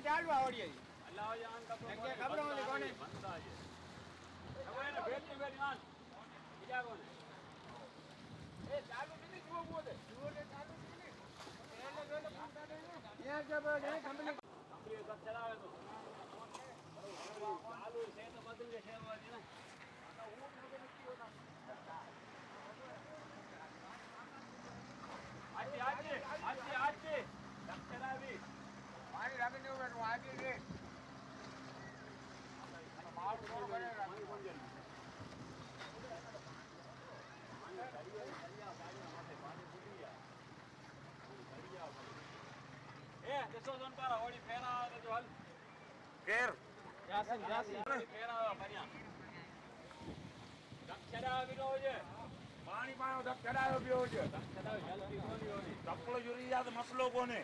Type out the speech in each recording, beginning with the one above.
કી ચાલુ આવડીએ અલ્લાહ જાન કા કે ખબર નથી કોને બંદા છે હવે એને બેટી બેટી આન બીજા કોને એ ચાલુ નથી જુઓ બોલે ચાલુ નથી એને જોઈને પૂછતા નહીં યાર કે ભાઈ કંપની કંપની કદ ચલાવે તો ચાલુ છે તો બધું જે છે વાજી ને આ ઊંટ વગર નથી હોતા આજે ચલાવી મારી લાગી દેવું હું આજે રે મારું થોડું કરે રાખી કોણ એ દેસો જોન પારા ઓડી ફેરા આવે તો હાલ કેર જાસન ફેરા આવે ફરિયા દક્ષરા વિનો છે પાણી પાણો ધક ચડાયો ગયો છે દક્ષરા જલ્દી કોની ઓડી ટપલો યુરી યાદ મસલો કોને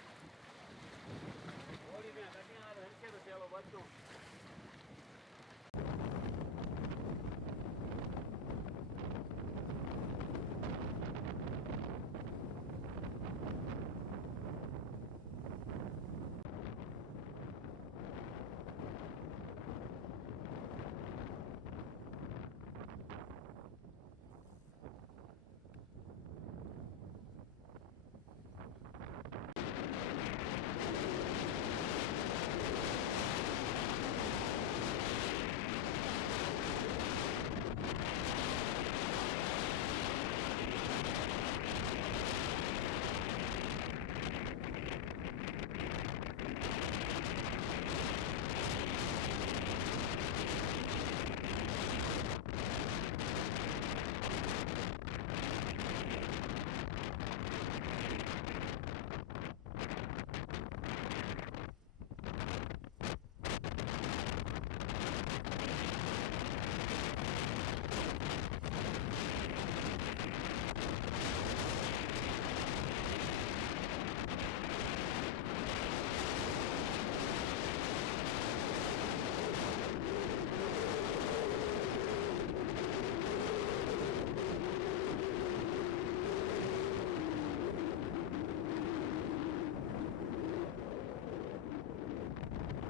ઓડી મે કટિયા હરકે તો સેલો બધું